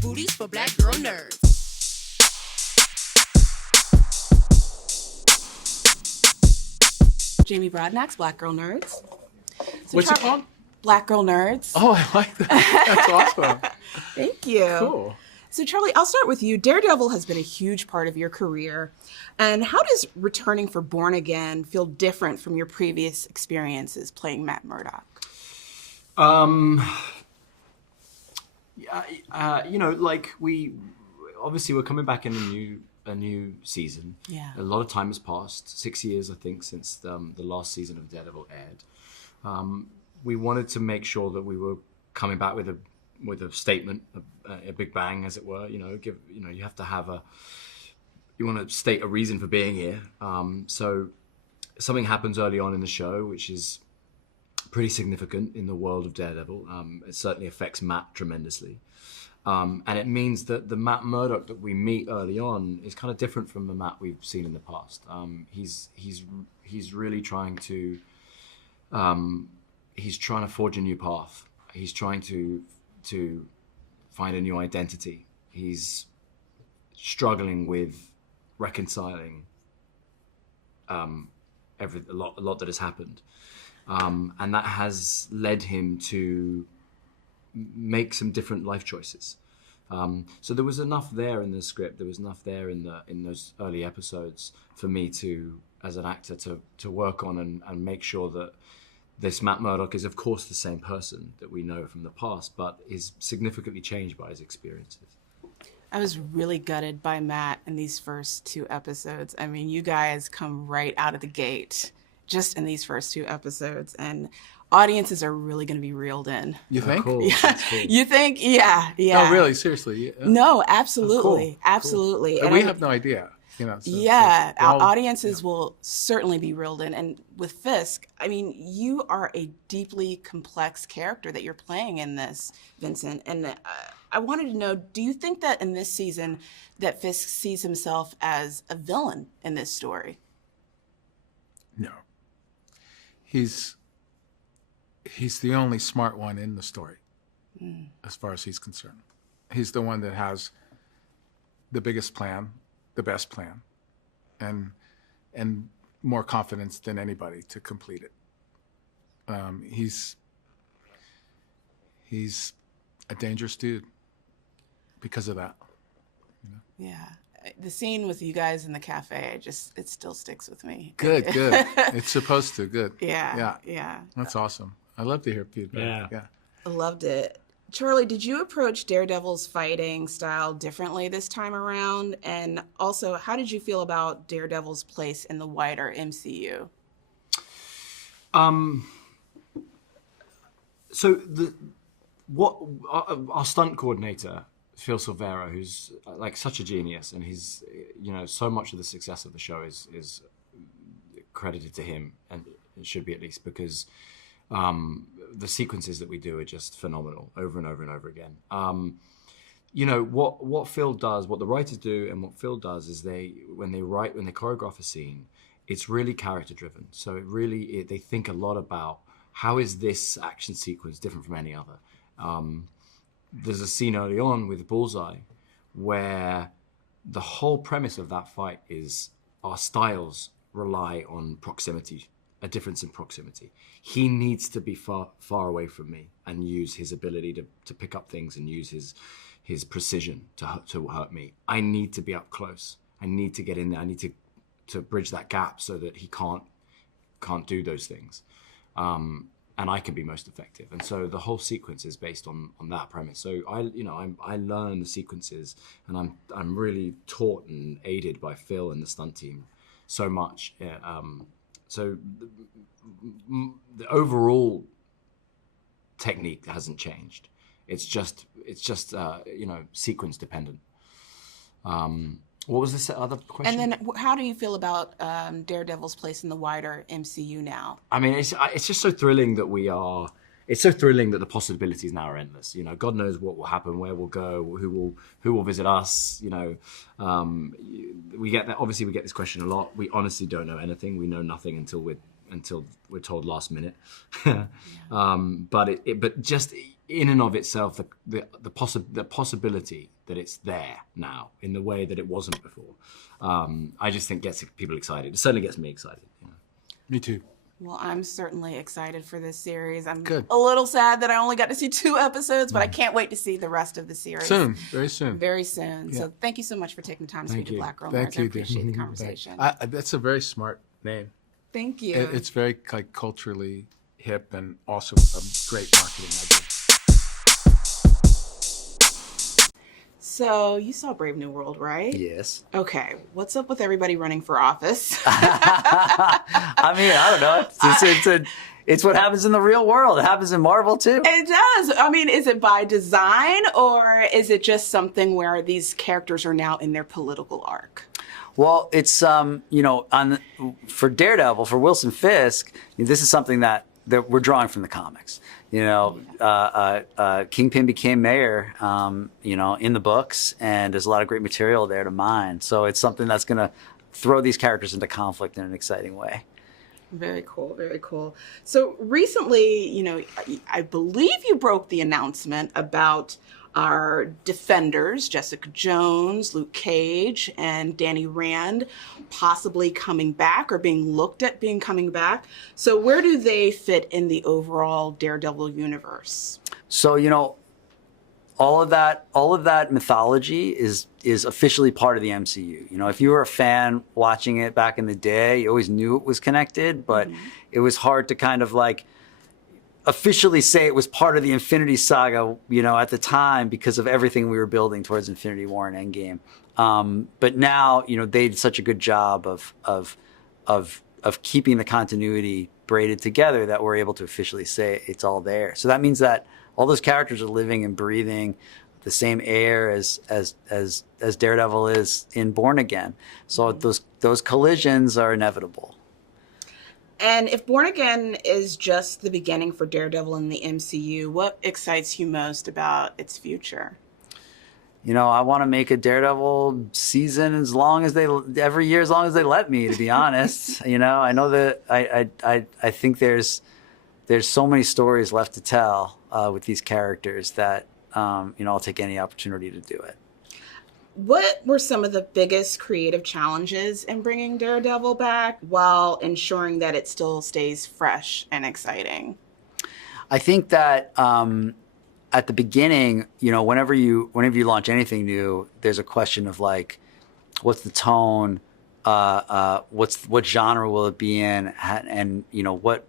booties for black girl nerds. Jamie Broadnax, Black Girl Nerds. So What's it called? Black Girl Nerds. Oh, I like that. That's awesome. Thank you. Cool. So Charlie, I'll start with you. Daredevil has been a huge part of your career. And how does returning for Born Again feel different from your previous experiences playing Matt Murdock? We obviously we're coming back in a new season. Yeah. A lot of time has passed, 6 years I think since the last season of Daredevil aired. We wanted to make sure that we were coming back with a statement, a big bang, as it were. You have to have you want to state a reason for being here. So something happens early on in the show, which is pretty significant in the world of Daredevil. It certainly affects Matt tremendously. And it means that the Matt Murdock that we meet early on is kind of different from the Matt we've seen in the past. He's really trying to forge a new path. He's trying to find a new identity. He's struggling with reconciling a lot that has happened. And that has led him to make some different life choices. So there was enough there in the script. There was enough there in those early episodes for me to, as an actor, to work on and make sure that this Matt Murdock is, of course, the same person that we know from the past, but is significantly changed by his experiences. I was really gutted by Matt in these first 2 episodes. I mean, you guys come right out of the gate just in these first 2 episodes, and audiences are really going to be reeled in. You think? Cool. Yeah. Cool. You think? Yeah. No, really, seriously. Yeah. No, absolutely. Cool. Absolutely. Cool. And we have no idea. Our audiences will certainly be reeled in. And with Fisk, I mean, you are a deeply complex character that you're playing in this, Vincent. And I wanted to know, do you think that in this season that Fisk sees himself as a villain in this story? No. He's the only smart one in the story, as far as he's concerned. He's the one that has the biggest plan, the best plan, and more confidence than anybody to complete it. He's a dangerous dude because of that. You know? Yeah. The scene with you guys in the cafe, it still sticks with me. Good. It's supposed to. Good. Yeah. That's awesome. I love to hear feedback. Yeah. I loved it. Charlie, did you approach Daredevil's fighting style differently this time around? And also, how did you feel about Daredevil's place in the wider MCU? Our stunt coordinator, Phil Silvera, who's like such a genius, and he's, so much of the success of the show is credited to him, and it should be at least, because the sequences that we do are just phenomenal over and over and over again. What Phil does, what the writers do, and what Phil does is when they choreograph a scene, it's really character driven. So they think a lot about how is this action sequence different from any other. There's a scene early on with Bullseye where the whole premise of that fight is our styles rely on proximity, a difference in proximity. He needs to be far away from me and use his ability to pick up things and use his precision to hurt me. I need to be up close. I need to get in there. I need to bridge that gap so that he can't do those things. And I can be most effective. And so the whole sequence is based on that premise. So I learn the sequences, and I'm really taught and aided by Phil and the stunt team so much. So the overall technique hasn't changed. It's just sequence dependent. What was the other question? And then how do you feel about Daredevil's place in the wider MCU now? I mean, it's just so thrilling that it's so thrilling that the possibilities now are endless. God knows what will happen, where we'll go, who will visit us. We get that. Obviously, we get this question a lot. We honestly don't know anything. We know nothing until we're told last minute. But in and of itself, the possibility that it's there now in the way that it wasn't before, I just think gets people excited. It certainly gets me excited. You know? Me too. Well, I'm certainly excited for this series. I'm Good. a little sad that I only got to see 2 episodes, but I can't wait to see the rest of the series. Soon, very soon. Very soon. So thank you so much for taking the time to speak to Black Girl Thank Mars. I you. appreciate the conversation. That's a very smart name. Thank you. It's very like culturally hip and also a great marketing idea. So you saw Brave New World, right? Yes. Okay. What's up with everybody running for office? I mean, I don't know. It's what happens in the real world. It happens in Marvel too. It does. I mean, is it by design or is it just something where these characters are now in their political arc? Well, it's for Daredevil, for Wilson Fisk, this is something that we're drawing from the comics. Kingpin became mayor, in the books, and there's a lot of great material there to mine. So it's something that's going to throw these characters into conflict in an exciting way. Very cool, very cool. So recently, I believe you broke the announcement about our Defenders, Jessica Jones, Luke Cage, and Danny Rand possibly coming back or being looked at coming back. So where do they fit in the overall Daredevil universe? So, all of that mythology is officially part of the MCU. If you were a fan watching it back in the day, you always knew it was connected, but it was hard to kind of like officially say it was part of the Infinity Saga, at the time because of everything we were building towards Infinity War and Endgame. But now, they did such a good job of keeping the continuity braided together that we're able to officially say it's all there. So that means that all those characters are living and breathing the same air as Daredevil is in Born Again. So those collisions are inevitable. And if Born Again is just the beginning for Daredevil in the MCU, what excites you most about its future? I want to make a Daredevil season every year as long as they let me, to be honest. I know that I think there's so many stories left to tell with these characters that, I'll take any opportunity to do it. What were some of the biggest creative challenges in bringing Daredevil back while ensuring that it still stays fresh and exciting? I think that at the beginning, whenever you launch anything new, there's a question of like, what's the tone? What genre will it be in? And what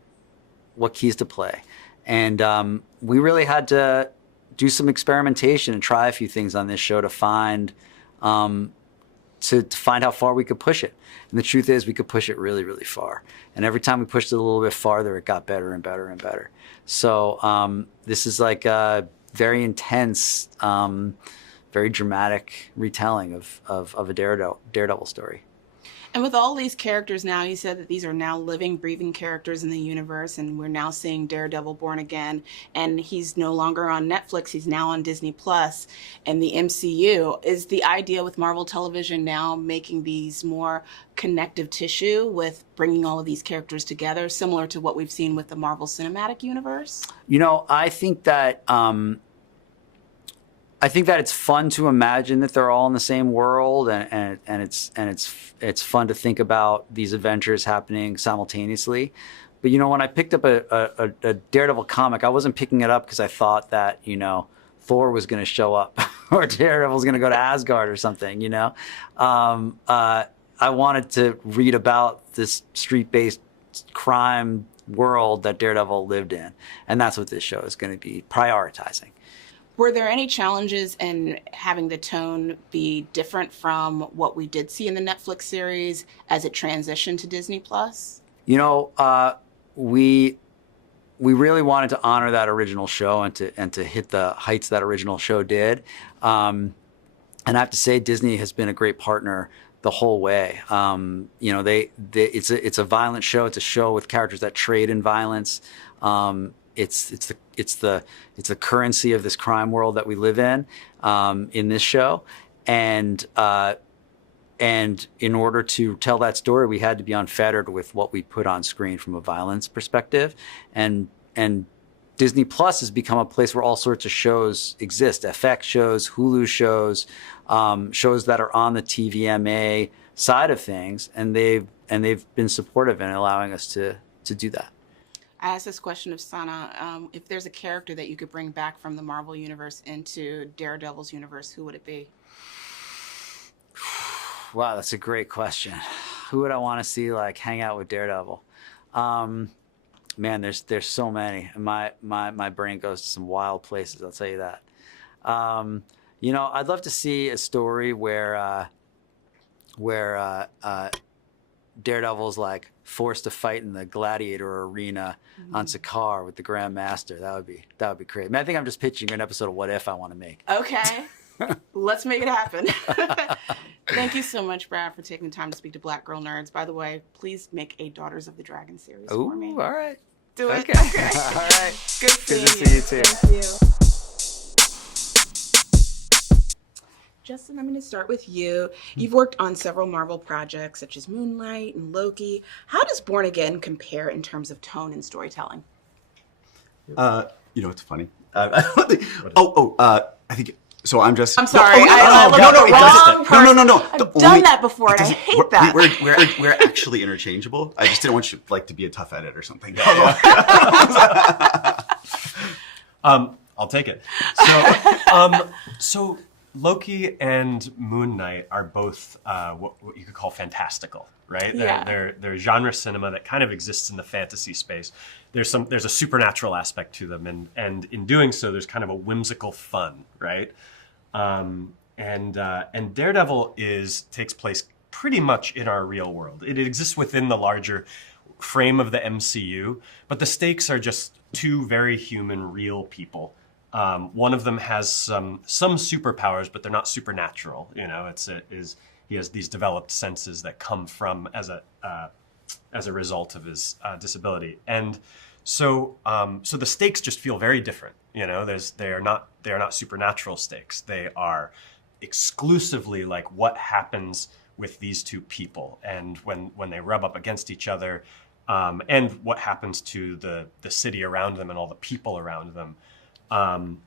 keys to play? And we really had to do some experimentation and try a few things on this show to find how far we could push it. And the truth is we could push it really, really far. And every time we pushed it a little bit farther, it got better and better and better. So this is like a very intense, very dramatic retelling of a Daredevil story. And with all these characters now, you said that these are now living, breathing characters in the universe, and we're now seeing Daredevil Born Again, and he's no longer on Netflix, he's now on Disney Plus and the MCU. Is the idea with Marvel Television now making these more connective tissue with bringing all of these characters together, similar to what we've seen with the Marvel Cinematic Universe? I think that it's fun to imagine that they're all in the same world, and it's fun to think about these adventures happening simultaneously. But when I picked up a Daredevil comic, I wasn't picking it up because I thought that Thor was going to show up or Daredevil was going to go to Asgard or something. I wanted to read about this street-based crime world that Daredevil lived in, and that's what this show is going to be prioritizing. Were there any challenges in having the tone be different from what we did see in the Netflix series as it transitioned to Disney Plus? We really wanted to honor that original show and to hit the heights that original show did. And I have to say, Disney has been a great partner the whole way. It's a violent show. It's a show with characters that trade in violence. It's the currency of this crime world that we live in this show, and in order to tell that story, we had to be unfettered with what we put on screen from a violence perspective, and Disney Plus has become a place where all sorts of shows exist. FX shows, Hulu shows, shows that are on the TVMA side of things, and they've been supportive in allowing us to do that. I asked this question of Sana. If there's a character that you could bring back from the Marvel universe into Daredevil's universe, who would it be? Wow, that's a great question. Who would I want to see like hang out with Daredevil? Man, there's so many. My brain goes to some wild places, I'll tell you that. I'd love to see a story where Daredevil's like forced to fight in the gladiator arena on Sakaar with the Grand Master. That would be great. I mean, I think I'm just pitching an episode of What If I want to make. Okay. Let's make it happen. Thank you so much, Brad, for taking the time to speak to Black Girl Nerds. By the way, please make a Daughters of the Dragon series for me. All right. Do it. Okay. Okay. All right. Good to seeing see you too. Thank you. Justin, I'm going to start with you. You've worked on several Marvel projects such as Moonlight and Loki. How does Born Again compare in terms of tone and storytelling? It's funny. I think. So I'm just. I'm sorry. I looked at the wrong person. No. I've done that before, and I hate that. We're actually interchangeable. I just didn't want you to be a tough edit or something. I'll take it. So Loki and Moon Knight are both what you could call fantastical, right? Yeah. They're genre cinema that kind of exists in the fantasy space. There's a supernatural aspect to them, and in doing so, there's kind of a whimsical fun, right? And Daredevil takes place pretty much in our real world. It exists within the larger frame of the MCU, but the stakes are just two very human, real people. One of them has some superpowers, but they're not supernatural. He has these developed senses that come from as a result of his disability, and so the stakes just feel very different. They are not supernatural stakes. They are exclusively like what happens with these two people, and when they rub up against each other, and what happens to the city around them and all the people around them.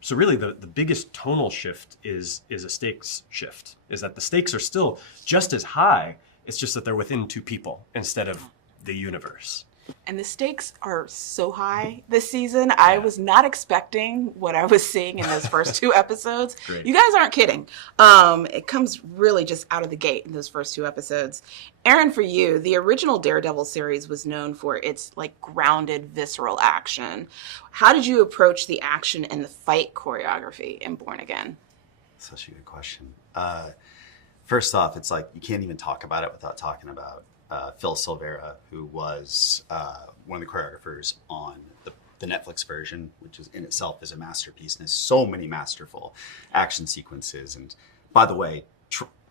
So really the biggest tonal shift is a stakes shift, is that the stakes are still just as high. It's just that they're within two people instead of the universe. And the stakes are so high this season. Yeah. I was not expecting what I was seeing in those first two episodes. Great. You guys aren't kidding. It comes really just out of the gate in those first two episodes. Aaron, for you, the original Daredevil series was known for its like grounded, visceral action. How did you approach the action and the fight choreography in Born Again? Such a good question. First off, it's like you can't even talk about it without talking about Phil Silvera, who was one of the choreographers on the Netflix version, which is in itself is a masterpiece and has so many masterful action sequences. And by the way,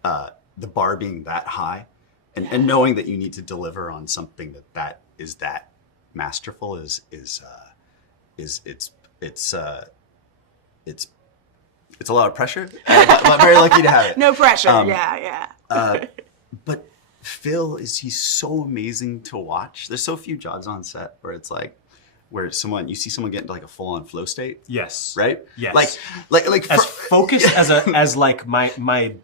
the bar being that high and knowing that you need to deliver on something that is that masterful is a lot of pressure. I'm very lucky to have it. No pressure. Yeah. But Phil he's so amazing to watch. There's so few jobs on set where it's like where you see someone get into like a full-on flow state. Yes. Right? Yes. Like as focused as like my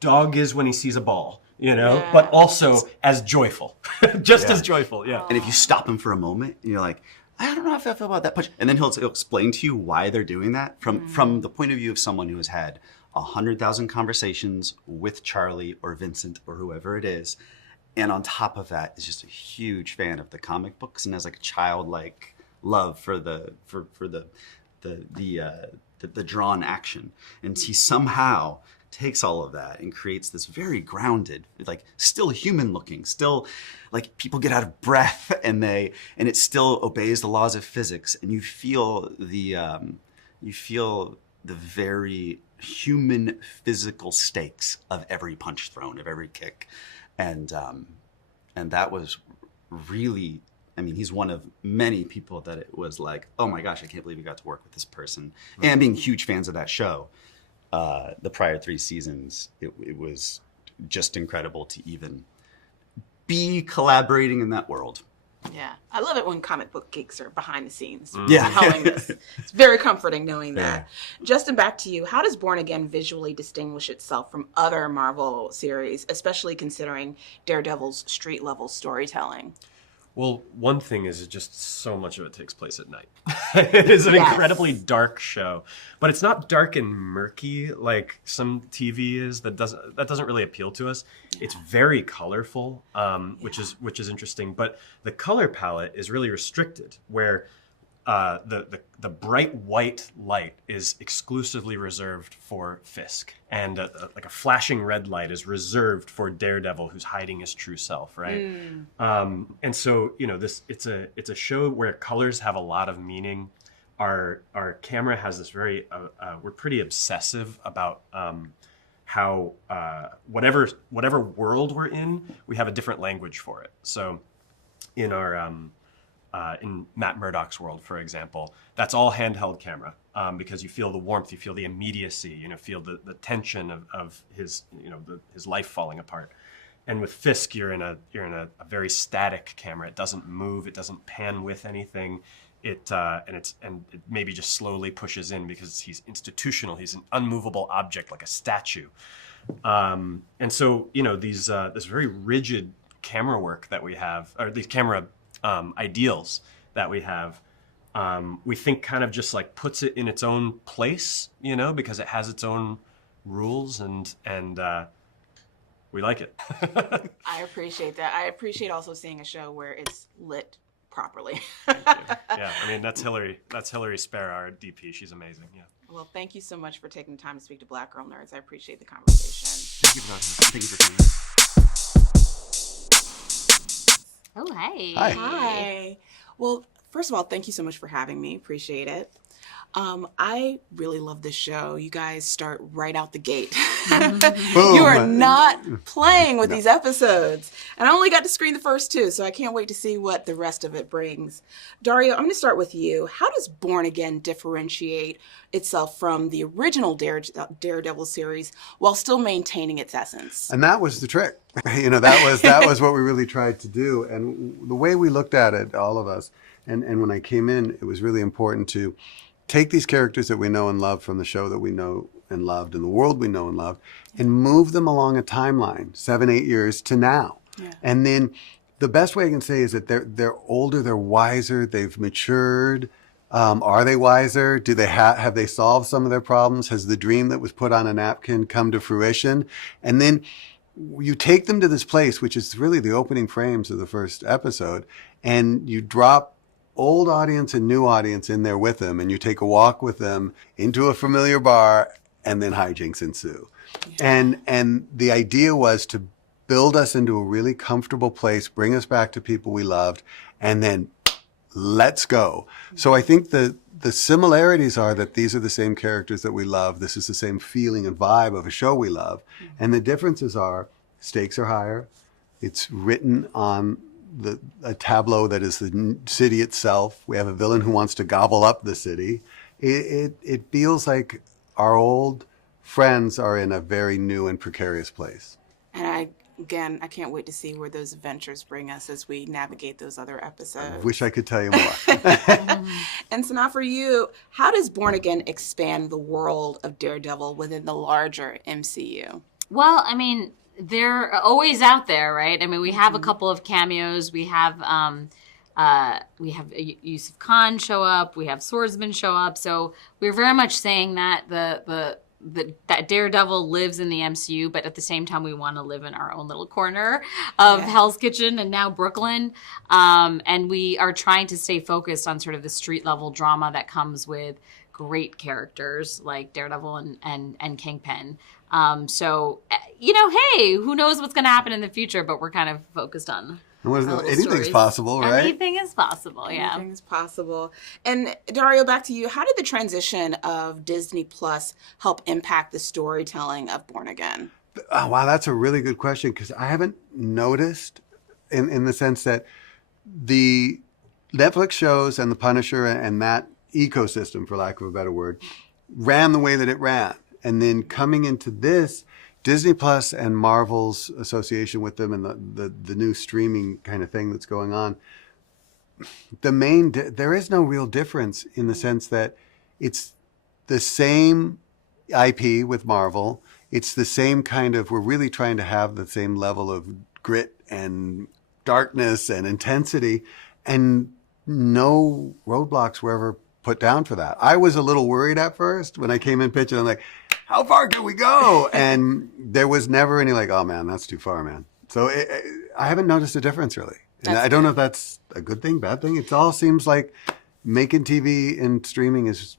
dog is when he sees a ball, Yeah. but also as joyful. As joyful, yeah. And if you stop him for a moment and you're like, I don't know how I feel about that punch. And then he'll explain to you why they're doing that from the point of view of someone who has had 100,000 conversations with Charlie or Vincent or whoever it is. And on top of that is just a huge fan of the comic books and has like a childlike love for the drawn action. And he somehow takes all of that and creates this very grounded, like still human looking, still like people get out of breath and it still obeys the laws of physics. And you feel the very human physical stakes of every punch thrown, of every kick. And that was really, I mean, he's one of many people that it was like, oh my gosh, I can't believe we got to work with this person. And being huge fans of that show, the prior 3 seasons, it was just incredible to even be collaborating in that world. Yeah, I love it when comic book geeks are behind the scenes. Yeah. Telling this. It's very comforting knowing that. Justin, back to you. How does Born Again visually distinguish itself from other Marvel series, especially considering Daredevil's street level storytelling? Well, one thing is just so much of it takes place at night. It is an incredibly dark show, but it's not dark and murky like some TV is. That doesn't really appeal to us. Yeah. It's very colorful, which is interesting. But the color palette is really restricted, where the bright white light is exclusively reserved for Fisk, and like a flashing red light is reserved for Daredevil, who's hiding his true self, right? And so it's a show where colors have a lot of meaning. Our camera has this very we're pretty obsessive about how whatever world we're in, we have a different language for it. So in our in Matt Murdock's world, for example, that's all handheld camera because you feel the warmth, you feel the immediacy, feel the tension of his his life falling apart. And with Fisk, you're in a very static camera. It doesn't move, it doesn't pan with anything. It maybe just slowly pushes in because he's institutional. He's an unmovable object like a statue. And so these this very rigid camera work that we have, or these camera ideals that we have, we think kind of just like puts it in its own place, because it has its own rules and we like it. I appreciate that. I appreciate also seeing a show where it's lit properly. Yeah, I mean that's Hillary Sparrow, our DP. She's amazing. Yeah. Well, thank you so much for taking the time to speak to Black Girl Nerds. I appreciate the conversation. Thank you for coming. Oh, hey. Hi. Hi. Well, first of all, thank you so much for having me. Appreciate it. I really love this show. You guys start right out the gate. You are not playing with these episodes. And I only got to screen the first two, so I can't wait to see what the rest of it brings. Dario, I'm going to start with you. How does Born Again differentiate itself from the original Daredevil series while still maintaining its essence? And that was the trick. That was what we really tried to do. And the way we looked at it, all of us, and when I came in, it was really important to take these characters that we know and love from the show that we know and loved and the world we know and loved and move them along a timeline, 7-8 years to now. Yeah. And then the best way I can say is that they're older, they're wiser, they've matured. Are they wiser? Do they have they solved some of their problems? Has the dream that was put on a napkin come to fruition? And then you take them to this place, which is really the opening frames of the first episode, and you drop old audience and new audience in there with them, and you take a walk with them into a familiar bar, and then hijinks ensue. Yeah. And the idea was to build us into a really comfortable place, bring us back to people we loved, and then let's go. So I think the similarities are that these are the same characters that we love. This is the same feeling and vibe of a show we love. And the differences are stakes are higher. It's written on a tableau that is the city itself. We have a villain who wants to gobble up the city. It feels like our old friends are in a very new and precarious place. And I can't wait to see where those adventures bring us as we navigate those other episodes. I wish I could tell you more. And so now for you, how does Born Again expand the world of Daredevil within the larger MCU? Well, I mean, they're always out there, right? I mean, we have a couple of cameos. We have Yusuf Khan show up. We have Swordsman show up. So we're very much saying that that Daredevil lives in the MCU, but at the same time, we want to live in our own little corner of Hell's Kitchen and now Brooklyn. And we are trying to stay focused on sort of the street level drama that comes with great characters like Daredevil and Kingpin. So, hey, who knows what's going to happen in the future, but we're kind of focused on anything's stories. Possible, right? Anything is possible, yeah. Anything is possible. And Dario, back to you. How did the transition of Disney Plus help impact the storytelling of Born Again? Oh, wow, that's a really good question, because I haven't noticed in the sense that the Netflix shows and The Punisher and that ecosystem, for lack of a better word, ran the way that it ran. And then coming into this, Disney Plus and Marvel's association with them and the new streaming kind of thing that's going on there is no real difference in the sense that it's the same IP with Marvel. It's the same kind of, we're really trying to have the same level of grit and darkness and intensity, and no roadblocks were ever put down for that. I was a little worried at first when I came in pitching. I'm like, how far can we go? And there was never any like, oh man, that's too far, man. So I haven't noticed a difference really. And I don't know if that's a good thing, bad thing. It all seems like making TV and streaming is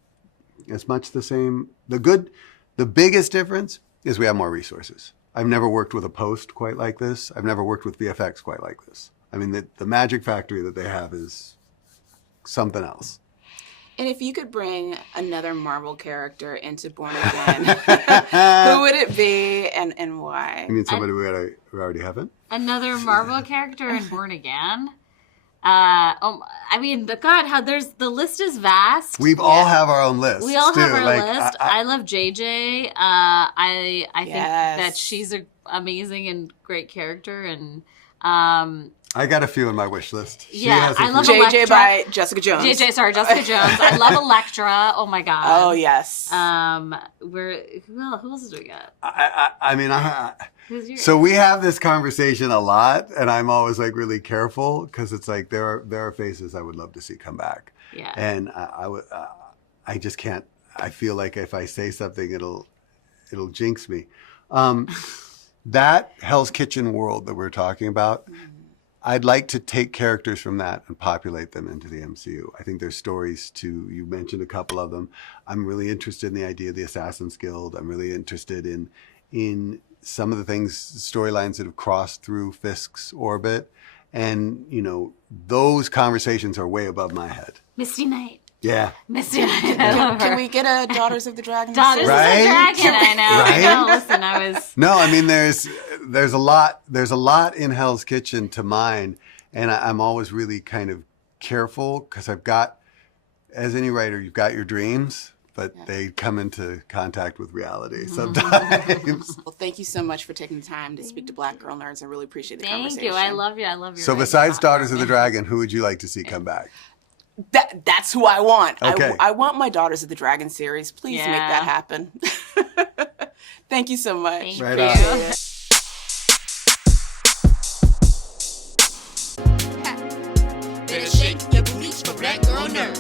as much the same. The biggest difference is we have more resources. I've never worked with a post quite like this. I've never worked with VFX quite like this. I mean, the magic factory that they have is something else. And if you could bring another Marvel character into Born Again, who would it be and why? You mean somebody we already haven't? Another Marvel character in Born Again? I mean, God, the list is vast. We all have our own list. We all have our like, list. I love JJ. I think that she's an amazing and great character, and I got a few on my wish list. I love JJ Elektra. by Jessica Jones. Jessica Jones. I love Elektra. Oh my God. Oh yes. Who else do we got? I mean, Who's your... so we have this conversation a lot, and I'm always like really careful because it's like there are faces I would love to see come back. Yeah. And I just can't. I feel like if I say something, it'll jinx me. That Hell's Kitchen world that we're talking about. I'd like to take characters from that and populate them into the MCU. I think there's stories you mentioned a couple of them. I'm really interested in the idea of the Assassin's Guild. I'm really interested in some of the storylines that have crossed through Fisk's orbit. And, those conversations are way above my head. Misty Knight. Yeah. Misty Knight. I love her. Can we get a Daughters of the Dragon? Daughters of the Dragon. I know. Right? No, listen, I was. No, I mean there's a lot in Hell's Kitchen to mine, and I'm always really kind of careful because I've got, as any writer, you've got your dreams, but they come into contact with reality sometimes. Well, thank you so much for taking the time to speak to Black Girl Nerds. I really appreciate the conversation. Thank you. I love you. I love your. So besides Daughters of the Dragon, who would you like to see come back? That's who I want. Okay. I want my Daughters of the Dragon series. Please make that happen. Thank you so much. Thank Right you. on. Better shake your booties for Black Girl Nerds.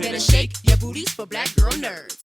Better shake your booties for Black Girl Nerds.